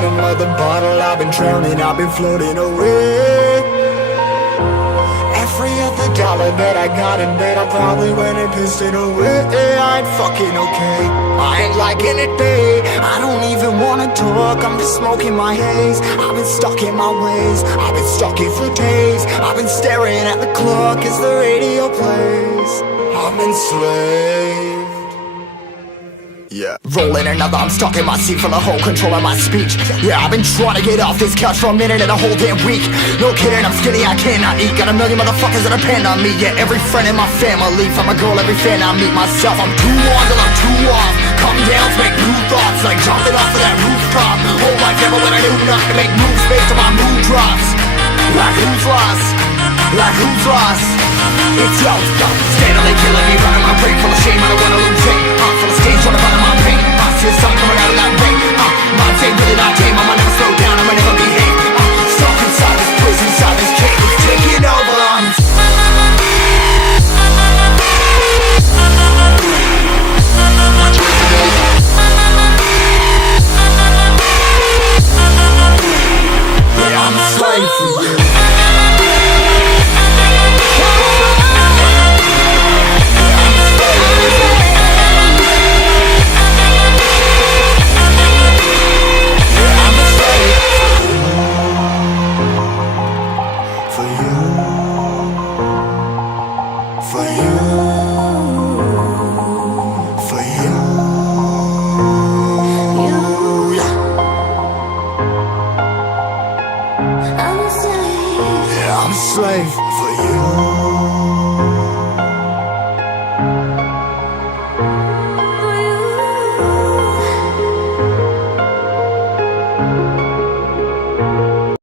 bottom of the bottle, I've been drowning, I've been floating away. Every other dollar that I got in bed, I probably went and pissed it away. I ain't fucking okay, I ain't liking it, babe. I don't even wanna talk, I'm just smoking my haze. I've been stuck in my ways, I've been stuck here for days. I've been staring at the clock as the radio plays. I'm enslaved. Yeah. Rolling another, I'm stuck in my seat, full of whole control of my speech. Yeah, I've been trying to get off this couch for a minute and a whole damn week. No kidding, I'm skinny, I cannot eat. Got a million motherfuckers that depend on me. Yeah, every friend in my family, from a girl, every fan I meet myself. I'm too on till I'm too off. Come down to make new thoughts, like jumping off of that rooftop. Whole life never when I knew not to make moves based on my mood drops. Like who's lost? Like who's lost? It's yo, steadily killing me, running my brain full of shame. I don't wanna lose it. Full of stage, trying to find my pain. I see the sun coming out of that rain. Minds ain't really not tame. I'ma never slow down, I'ma never behave. Stuck inside this prison, inside this cage, it's taking over. Yeah, I'm a slave for you. I'm a slave for you.